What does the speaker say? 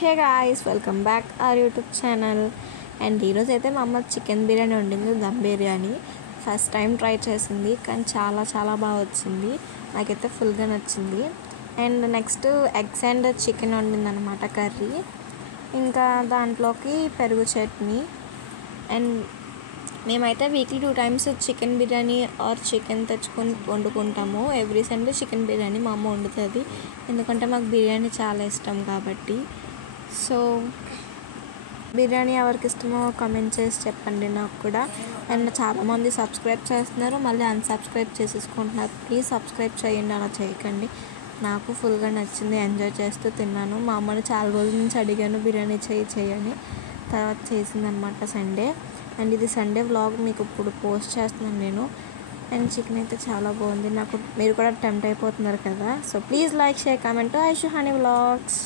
Hey guys, welcome back our YouTube channel. And ఈరోజు అయితే మా అమ్మ చికెన్ బిర్యానీ వండింది, dum biryani. First time try చేసింది, కానీ చాలా చాలా బాగా వచ్చింది. నాకైతే ఫుల్గా నచ్చింది. And next eggs and chicken వండింది అనమాట, కర్రీ. ఇంకా దాంట్లోకి పెరుగు చట్నీ. అండ్ మేమైతే weekly 2 times chicken biryani or chicken తెచ్చుకొని వండుకుంటాము. ఎవ్రీ సండే చికెన్ బిర్యానీ మా అమ్మ వండుతుంది, ఎందుకంటే మాకు బిర్యానీ చాలా ఇష్టం కాబట్టి. సో బిర్యానీ ఎవరికి ఇష్టమో కమెంట్ చేసి చెప్పండి నాకు కూడా. అండ్ చాలామంది సబ్స్క్రైబ్ చేస్తున్నారు, మళ్ళీ అన్సబ్స్క్రైబ్ చేసేసుకుంటున్నారు. ప్లీజ్ సబ్స్క్రైబ్ చేయండి, అలా చేయకండి. నాకు ఫుల్గా నచ్చింది, ఎంజాయ్ చేస్తూ తిన్నాను. మా అమ్మని చాలా రోజుల నుంచి అడిగాను బిర్యానీ చేయని, తర్వాత చేసిందనమాట సండే. అండ్ ఇది సండే వ్లాగ్ మీకు ఇప్పుడు పోస్ట్ చేస్తున్నాను నేను. అండ్ చికెన్ అయితే చాలా బాగుంది. నాకు మీరు కూడా టెంప్ట్ అయిపోతున్నారు కదా. So please like, share, comment. Aishu honey vlogs.